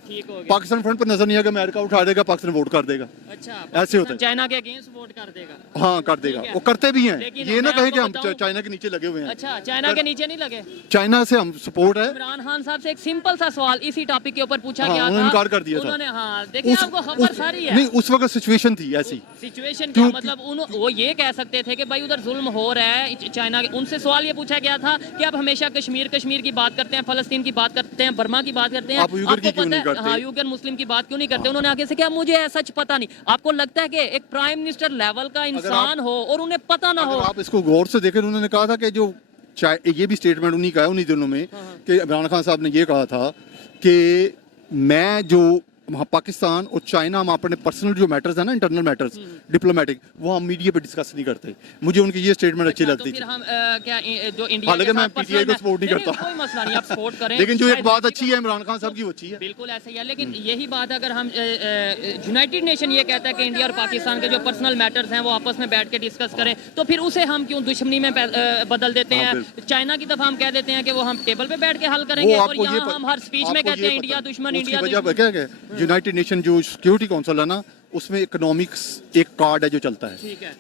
पाकिस्तान फ्रंट पर नजर नहीं आएगा, अमेरिका उठा देगा, पाकिस्तान वोट कर देगा। अच्छा, ऐसे होता है। चाइना के अगेंस्ट वोट कर देगा। हाँ, कर देगा, वो करते भी हैं। ये ना कहें कि हम चाइना के नीचे लगे हुए हैं। अच्छा, चाइना के नीचे नहीं लगे, चाइना से हम सपोर्ट है। इमरान खान साहब से एक सिंपल सा सवाल इसी टॉपिक के ऊपर पूछा गया था, इनकार कर दिया था उन्होंने। हाँ, देखिए आपको खबर सारी है। नहीं, उस वक्त सिचुएशन थी ऐसी। सिचुएशन क्या मतलब, वो ये कह सकते थे कि भाई उधर जुल्म हो रहा है चाइना के। उनसे सवाल ये पूछा गया था कि आप हमेशा कश्मीर की बात करते हैं, फलस्तीन की बात करते हैं, बर्मा की बात करते हैं, आप उइगर की क्यों नहीं करते? हाँ, उइगर मुस्लिम की बात क्यों नहीं करते? उन्होंने आगे से क्या, मुझे सच पता नहीं। आपको लगता है कि एक प्राइम मिनिस्टर लेवल का इंसान हो और उन्हें पता ना हो? आप इसको गौर से देखें, उन्होंने कहा था कि जो ये भी स्टेटमेंट उन्हीं का है, उन्हीं दिनों में, कि इमरान खान साहब ने ये कहा था कि मैं जो पाकिस्तान और चाइना, हम अपने पर्सनल जो मैटर्स है ना, इंटरनल मैटर्स डिप्लोमेटिक, वो हम मीडिया पे डिस्कस नहीं करते। मुझे उनकी ये स्टेटमेंट अच्छी लगती थी। हम क्या जो इंडिया, हालांकि मैं पीटीआई को सपोर्ट नहीं करता, कोई मसला नहीं, आप सपोर्ट करें, लेकिन जो एक बात अच्छी है इमरान खान साहब की, वो अच्छी है, बिल्कुल ऐसा ही है। लेकिन यही बात अगर हम यूनाइटेड नेशन ये कहता है कि इंडिया और पाकिस्तान के जो पर्सनल मैटर्स हैं वो आपस में बैठ के डिस्कस करें, तो फिर उसे हम क्यों दुश्मनी में बदल देते हैं? चाइना की तरफ हम कह देते हैं कि वो हम टेबल पे बैठ के हल करेंगे, और यहाँ हम हर स्पीच में कहते हैं इंडिया दुश्मन, इंडिया दुश्मन। यूनाइटेड नेशन जो सिक्योरिटी काउंसिल है ना, उसमें इकोनॉमिक्स एक कार्ड है जो चलता है। ठीक है।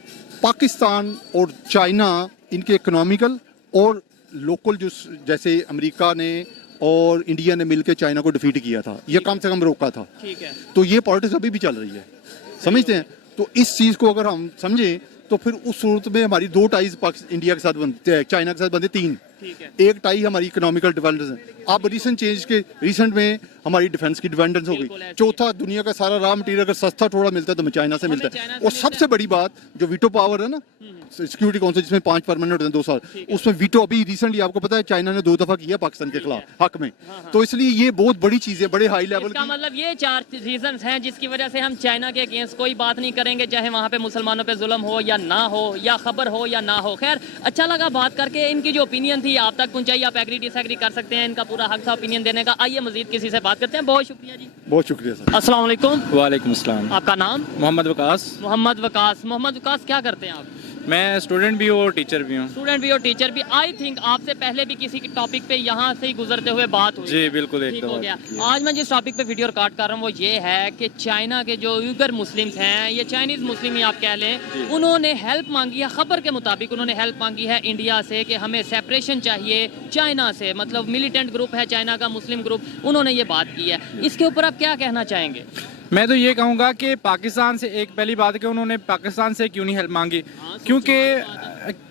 पाकिस्तान और चाइना इनके इकोनॉमिकल और लोकल, जो जैसे अमेरिका ने और इंडिया ने मिलकर चाइना को डिफीट किया था, ये कम से कम रोका था। ठीक है। तो ये पॉलिटिक्स अभी भी चल रही है, समझते हैं? तो इस चीज को अगर हम समझें तो फिर उस सूरत में हमारी 2 टाइज इंडिया के साथ बनते हैं, चाइना के साथ बनते 3। ठीक है। एक टाई हमारी इकोनॉमिकल डिपेंडेंस है। अब रिसेंट में हमारी डिफेंस की डिपेंडेंस हो गई। चौथा, दुनिया का सारा रॉ मटेरियल अगर सस्ता थोड़ा मिलता है तो हमें चाइना से मिलता है। और सबसे बड़ी बात, जो वीटो पावर है ना सिक्योरिटी काउंसिल, जिसमें 5 परमानेंट हैं 2 साल, उसमें वीटो अभी रिसेंटली आपको पता है चाइना ने 2 दफा किया पाकिस्तान के खिलाफ हक में। तो इसलिए ये बहुत बड़ी चीज है, बड़े हाई लेवल की। मतलब ये 4 रीजंस हैं जिसकी वजह से हम चाइना के अगेंस्ट कोई बात नहीं करेंगे, चाहे वहाँ पे मुसलमानों पे जुल्म हो या ना हो, या खबर हो या ना हो। खैर, अच्छा लगा बात करके। इनकी जो ओपिनियन थी आप तक पहुंचाई, आप एग्री डिसएग्री कर सकते हैं, इनका पूरा हक था ओपिनियन देने का। आइए मजीद किसी से बात करते हैं। बहुत शुक्रिया जी। बहुत शुक्रिया सर। अस्सलाम वालेकुम। वालेकुम अस्सलाम। आपका नाम? मोहम्मद वकास। मोहम्मद वकास। मोहम्मद वकास, क्या करते हैं आप? मैं स्टूडेंट भी हूँ और टीचर भी हूँ। स्टूडेंट भी और टीचर भी। आई थिंक आपसे पहले भी किसी के टॉपिक पे यहाँ से ही गुजरते हुए बात हुई। जी बिल्कुल, एक ठीक हो गया। आज मैं जिस टॉपिक पे वीडियो रिकॉर्ड कर रहा हूँ वो ये है कि चाइना के जो उइगर मुस्लिम्स हैं, ये चाइनीज मुस्लिम ही आप कह लें, उन्होंने हेल्प मांगी है। खबर के मुताबिक उन्होंने हेल्प मांगी है इंडिया से कि हमें सेपरेशन चाहिए चाइना से, मतलब मिलिटेंट ग्रुप है चाइना का, मुस्लिम ग्रुप, उन्होंने ये बात की है। इसके ऊपर आप क्या कहना चाहेंगे? मैं तो ये कहूँगा कि पाकिस्तान से, एक पहली बात है कि उन्होंने पाकिस्तान से क्यों नहीं हेल्प मांगी, क्योंकि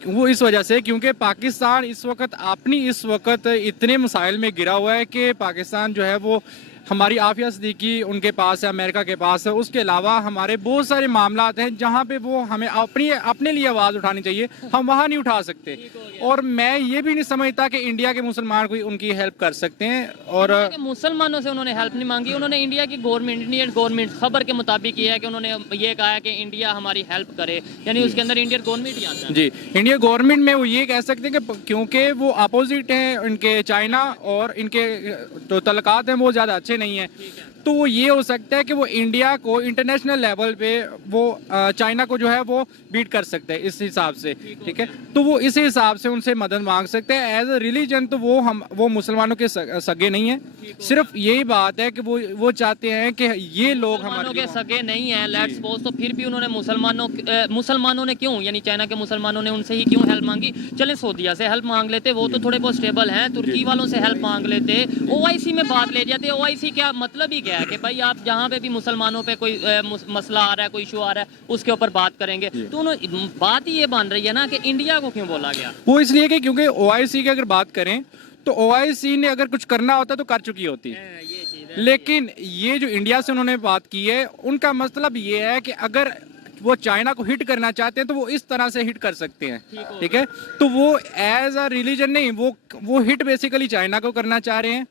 वो इस वजह से, क्योंकि पाकिस्तान इस वक्त इतने मसाइल में गिरा हुआ है कि पाकिस्तान जो है वो हमारी आफिया सिद्दीकी उनके पास है, अमेरिका के पास है। उसके अलावा हमारे बहुत सारे मामला हैं जहाँ पे वो हमें अपने लिए आवाज़ उठानी चाहिए, हम वहाँ नहीं उठा सकते। और मैं ये भी नहीं समझता कि इंडिया के मुसलमान कोई उनकी हेल्प कर सकते हैं। और मुसलमानों से उन्होंने हेल्प नहीं मांगी, उन्होंने इंडिया की गवर्नमेंट, इंडियन गवर्नमेंट खबर के मुताबिक ये है कि उन्होंने ये कहा है कि इंडिया हमारी हेल्प करे, यानी उसके अंदर इंडियन गवर्नमेंट ही आता है। जी, इंडिया गवर्नमेंट में वो ये कह सकते हैं कि क्योंकि वो अपोजिट हैं इनके चाइना, और इनके जो तल्लुकात हैं वो ज़्यादा अच्छे नहीं हैं, तो वो ये हो सकता है कि वो इंडिया को इंटरनेशनल लेवल पे वो चाइना को जो है वो बीट कर सकते हैं इस हिसाब से, ठीक है। तो वो इस हिसाब से उनसे मदद मांग सकते हैं। एज अ रिलीजन तो वो मुसलमानों के सगे नहीं है। सिर्फ यही बात है कि वो चाहते हैं कि ये लोग मुसलमानों के सगे नहीं है, लेट्स सपोज, तो फिर भी उन्होंने मुसलमानों ने क्यों, यानी चाइना के मुसलमानों ने उनसे ही क्यों हेल्प मांगी? चले सऊदीया से हेल्प मांग लेते, वो तो थोड़े बहुत स्टेबल हैं, तुर्की वालों से हेल्प मांग लेते, ओआईसी में बात ले जाते। ओआईसी क्या मतलब ही क्या है कि भाई आप जहाँ पे भी मुसलमानों पे कोई मसला आ रहा है, कोई इशू आ रहा है, उसके ऊपर बात करेंगे। तो बात ही ये बन रही है ना कि इंडिया को क्यों बोला गया? वो इसलिए कि क्योंकि ओआईसी की अगर बात करें तो ओआईसी ने अगर कुछ करना होता तो कर चुकी होती, लेकिन ये जो इंडिया से उन्होंने बात की है, उनका मतलब ये है कि अगर वो चाइना को हिट करना चाहते हैं तो वो इस तरह से हिट कर सकते हैं, ठीक है। तो वो एज अ रिलीजन नहीं, वो हिट बेसिकली चाइना को करना चाह रहे हैं,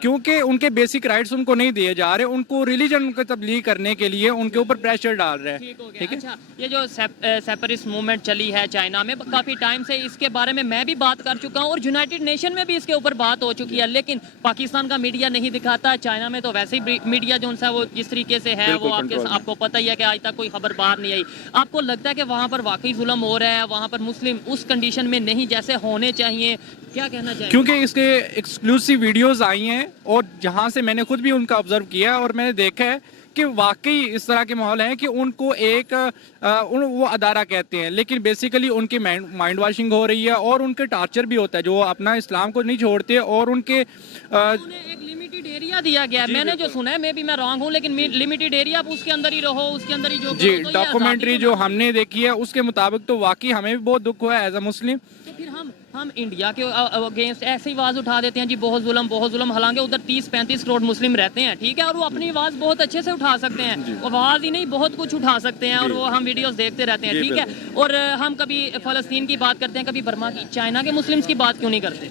क्योंकि उनके बेसिक राइट्स उनको नहीं दिए जा रहे, उनको रिलीजन को तब्लीग करने के लिए उनके ऊपर प्रेशर डाल रहे हैं, ठीक है। अच्छा, ये जो सेपरेटिस्ट मूवमेंट चली है चाइना में काफी टाइम से, इसके बारे में मैं भी बात कर चुका हूँ और यूनाइटेड नेशन में भी इसके ऊपर बात हो चुकी है, लेकिन पाकिस्तान का मीडिया नहीं दिखाता। चाइना में तो वैसे ही मीडिया जो सा वो जिस तरीके से है वो आपको पता ही है कि आज तक कोई खबर बाहर नहीं आई। आपको लगता है कि वहाँ पर वाकई जुल्म हो रहा है, वहाँ पर मुस्लिम उस कंडीशन में नहीं जैसे होने चाहिए? क्या कहना चाहिए? क्योंकि इसके एक्सक्लूसिव वीडियोस आई हैं और जहाँ से मैंने खुद भी उनका ऑब्जर्व किया और मैंने देखा है कि वाकई इस तरह के माहौल है कि उनको एक वो अदारा कहते हैं, लेकिन बेसिकली उनकी माइंड वॉशिंग हो रही है और उनके टार्चर भी होता है, जो अपना इस्लाम को नहीं छोड़ते। और उनके एक लिमिटेड एरिया दिया गया है, मैंने जो सुना है, मैं भी मैं रॉन्ग हूँ, लेकिन लिमिटेड एरिया, आप उसके अंदर ही रहो, उसके अंदर ही जो जी डॉक्यूमेंट्री जो हमने देखी है उसके मुताबिक तो वाकई हमें भी बहुत दुख हुआ है एज अ मुस्लिम। तो फिर हम इंडिया के अगेंस्ट ऐसे ही आवाज उठा देते हैं जी, बहुत जुल्म, हालांकि उधर 30-35 करोड़ मुस्लिम रहते हैं, ठीक है, और वो अपनी आवाज बहुत अच्छे से उठा सकते हैं, आवाज ही नहीं बहुत कुछ उठा सकते हैं, और वो हम वीडियोस देखते रहते हैं, ठीक है। और हम कभी फलस्तीन की बात करते हैं, कभी बर्मा की, चाइना के मुस्लिम्स की बात क्यों नहीं करते?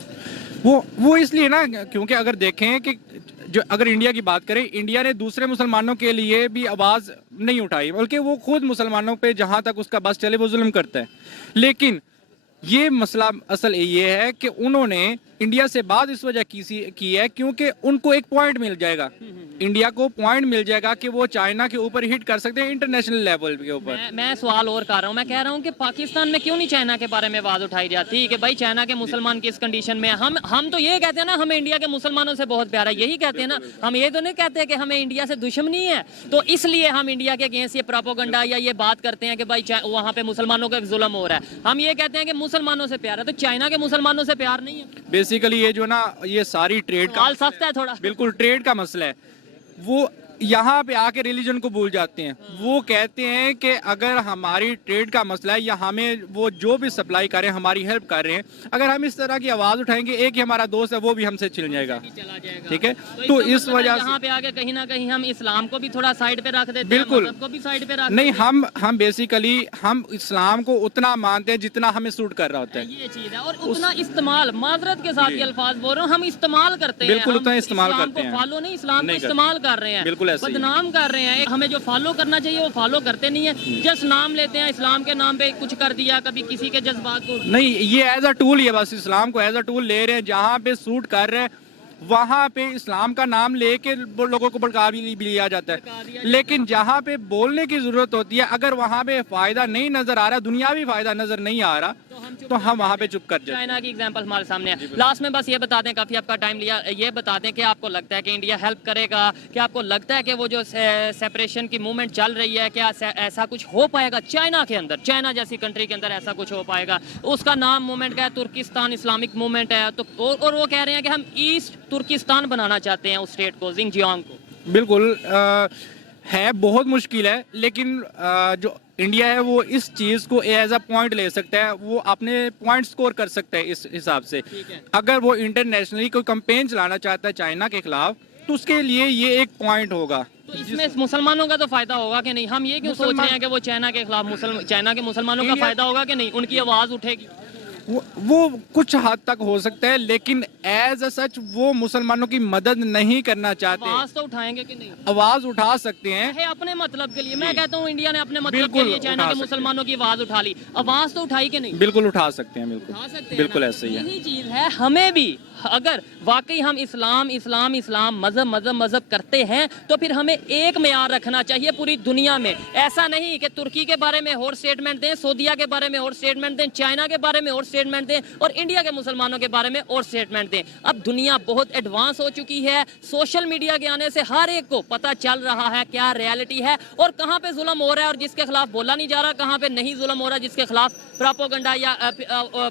वो इसलिए ना, क्योंकि अगर देखें कि जो अगर इंडिया की बात करें, इंडिया ने दूसरे मुसलमानों के लिए भी आवाज़ नहीं उठाई, बल्कि वो खुद मुसलमानों पे जहाँ तक उसका बस चले वो जुल्म करता है। लेकिन ये मसला असल ये है कि उन्होंने इंडिया से बात इस वजह की है क्योंकि उनको एक पॉइंट मिल जाएगा, इंडिया को पॉइंट मिल जाएगा कि वो चाइना के ऊपर हिट कर सकते हैं इंटरनेशनल लेवल के ऊपर। मैं सवाल और कर रहा हूँ, मैं कह रहा हूँ कि पाकिस्तान में क्यों नहीं चाइना के बारे में आवाज उठाई जाती कि भाई चाइना के मुसलमान किस कंडीशन में? हम तो ये कहते हैं ना, हमें इंडिया के मुसलमानों से बहुत प्यार है, यही कहते हैं ना, हम ये तो नहीं कहते कि हमें इंडिया से दुश्मनी है, तो इसलिए हम इंडिया के अगेंस्ट ये प्रोपेगेंडा या ये बात करते हैं कि भाई वहाँ पे मुसलमानों का जुल्म हो रहा है। हम ये कहते हैं कि मुसलमानों से प्यार है, तो चाइना के मुसलमानों से प्यार नहीं है। बेसिकली ये जो ना, ये सारी ट्रेड का सख्त है थोड़ा, बिल्कुल ट्रेड का मसला है। वो यहाँ पे आके रिलीजन को भूल जाते हैं। वो कहते हैं कि अगर हमारी ट्रेड का मसला है या हमें वो जो भी सप्लाई कर रहे हैं, हमारी हेल्प कर रहे हैं, अगर हम इस तरह की आवाज उठाएंगे, एक ही हमारा दोस्त है वो भी हमसे छिल जाएगा, ठीक है। तो इस वजह से यहाँ पे आगे कहीं ना कहीं हम इस्लाम को भी थोड़ा साइड पे रख देते हैं, बिल्कुल को भी साइड पे रख नहीं, हम बेसिकली हम इस्लाम को उतना मानते हैं जितना हमें सूट कर रहा होता है, ये चीज है। और उतना इस्तेमाल, माजरत के साथ ये अल्फाज बोल रहा हूँ, हम इस्तेमाल करते हैं, बिल्कुल उतना इस्तेमाल करते हैं, फॉलो नहीं, इस्लाम को इस्तेमाल कर रहे हैं, बिल्कुल ऐसे बदनाम कर रहे हैं। हमें जो फॉलो करना चाहिए वो फॉलो करते नहीं है, जस्ट नाम लेते हैं, इस्लाम के नाम पे कुछ कर दिया, कभी किसी के जज्बात को नहीं, ये एज अ टूल, ये बस इस्लाम को एज अ टूल ले रहे हैं, जहाँ पे सूट कर रहे हैं वहाँ पे इस्लाम का नाम लेके लोगों को भड़का भी लिया जाता है। लेकिन जहाँ पे बोलने की जरूरत होती है, अगर वहाँ पे फायदा नहीं नजर आ रहा, दुनियावी फायदा नजर नहीं आ रहा, तो हम वहाँ पे चुप कर जाते हैं। चाइना की एग्जांपल हमारे सामने है। लास्ट में बस ये बता दें, काफी आपका टाइम लिया, ये बता दें कि आपको लगता है कि इंडिया हेल्प करेगा? क्या आपको लगता है कि वो जो सेपरेशन की मूवमेंट चल रही है, क्या ऐसा कुछ हो पाएगा चाइना के अंदर, चाइना जैसी कंट्री के अंदर ऐसा कुछ हो पाएगा? उसका नाम मूवमेंट का है तुर्किस्तान इस्लामिक मूवमेंट है, तो और वो कह रहे हैं कि हम ईस्ट तुर्किस्तान बनाना चाहते हैं उस स्टेट को, जिंगजियांग को। बिल्कुल है, बहुत मुश्किल है, लेकिन जो इंडिया है वो इस चीज़ को एज अ पॉइंट ले सकता है, वो अपने पॉइंट स्कोर कर सकता है इस हिसाब से। अगर वो इंटरनेशनली कोई कैंपेन चलाना चाहता है चाइना के खिलाफ, तो उसके लिए ये एक पॉइंट होगा। तो इसमें मुसलमानों का तो फायदा होगा कि नहीं? हम ये क्यों सोच रहे हैं कि वो चाइना के खिलाफ चाइना के मुसलमानों का फायदा होगा कि नहीं? उनकी आवाज उठेगी? वो कुछ हद तक हो सकता है, लेकिन एज सच वो मुसलमानों की मदद नहीं करना चाहते। आवाज तो उठाएंगे कि नहीं? आवाज उठा सकते हैं है अपने मतलब के लिए। मैं कहता हूँ इंडिया ने अपने मतलब के बिल्कुल लिए चाइना के मुसलमानों की आवाज उठा ली, आवाज तो उठाई कि नहीं? बिल्कुल उठा सकते हैं, बिल्कुल उठा सकते हैं बिल्कुल ना? ऐसा ही है। यही चीज है, हमें भी अगर वाकई हम इस्लाम इस्लाम इस्लाम मजहब मजहब मजहब करते हैं तो फिर हमें एक मेयार रखना चाहिए पूरी दुनिया में। ऐसा नहीं कि तुर्की के बारे में और स्टेटमेंट दें, सऊदीया के बारे में और स्टेटमेंट दें, चाइना के बारे में और स्टेटमेंट दें और इंडिया के मुसलमानों के बारे में और स्टेटमेंट दें। अब दुनिया बहुत एडवांस हो चुकी है, सोशल मीडिया के आने से हर एक को पता चल रहा है क्या रियलिटी है और कहाँ पे जुल्म हो रहा है और जिसके खिलाफ बोला नहीं जा रहा, कहाँ पे नहीं जुल्म हो रहा, जिसके खिलाफ प्रोपेगेंडा या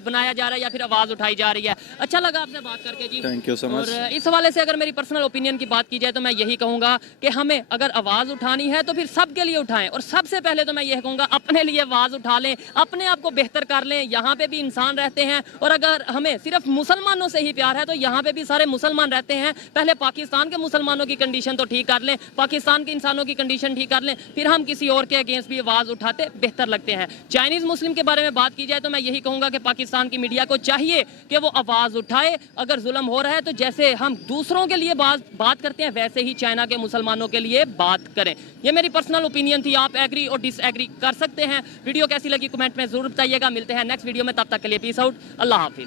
बनाया जा रहा है या फिर आवाज उठाई जा रही है। अच्छा लगा आपसे बात करके जी, थैंक यू सो मच। और इस हवाले से अगर मेरी पर्सनल ओपिनियन की बात की जाए तो मैं यही कहूंगा कि हमें अगर आवाज उठानी है तो फिर सबके लिए उठाएं और सबसे पहले तो मैं यह कहूंगा अपने लिए आवाज उठा लें, अपने आप को बेहतर कर लें। यहाँ पे भी इंसान रहते हैं और अगर हमें सिर्फ मुसलमानों से ही प्यार है तो यहाँ पे भी सारे मुसलमान रहते हैं। पहले पाकिस्तान के मुसलमानों की कंडीशन तो ठीक कर लें, पाकिस्तान के इंसानों की कंडीशन ठीक कर लें, फिर हम किसी और के अगेंस्ट भी आवाज उठाते बेहतर लगते हैं। चाइनीज मुस्लिम के बारे में बात की जाए तो मैं यही कहूंगा कि पाकिस्तान की मीडिया को चाहिए कि वो आवाज उठाए। अगर जुल्म हो रहा है तो जैसे हम दूसरों के लिए बात करते हैं वैसे ही चाइना के मुसलमानों के लिए बात करें। ये मेरी पर्सनल ओपिनियन थी, आप एग्री और डिसएग्री कर सकते हैं। वीडियो कैसी लगी कमेंट में जरूर बताइएगा। मिलते हैं नेक्स्ट वीडियो में, तब तक के लिए पीस आउट, अल्लाह हाफिज।